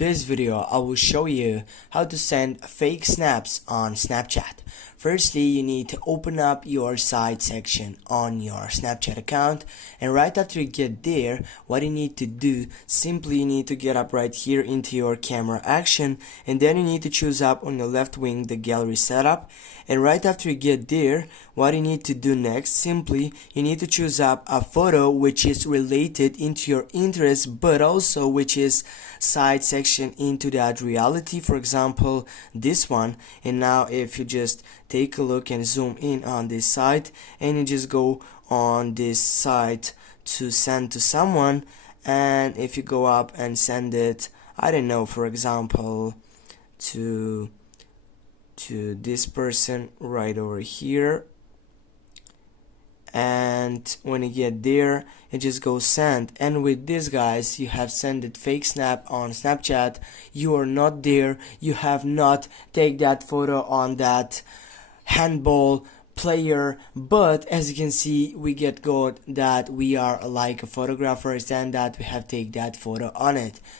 this video, I will show you how to send fake snaps on Snapchat. Firstly, you need to open up your side section on your Snapchat account, and right after you get there, what you need to do, simply you need to get up right here into your camera action, and then you need to choose up on the left wing the gallery setup. And right after you get there, what you need to do next, simply you need to choose up a photo which is related into your interest, but also which is side section into that reality, for example this one. And now if you just take a look and zoom in on this side, and you just go on this side to send to someone, and if you go up and send it, I don't know, for example to this person right over here, and when you get there, you just go send. And with this, guys, you have sent it fake snap on Snapchat. You are not there, you have not take that photo on that handball player, but as you can see, we get good that we are like a photographers and that we have take that photo on it.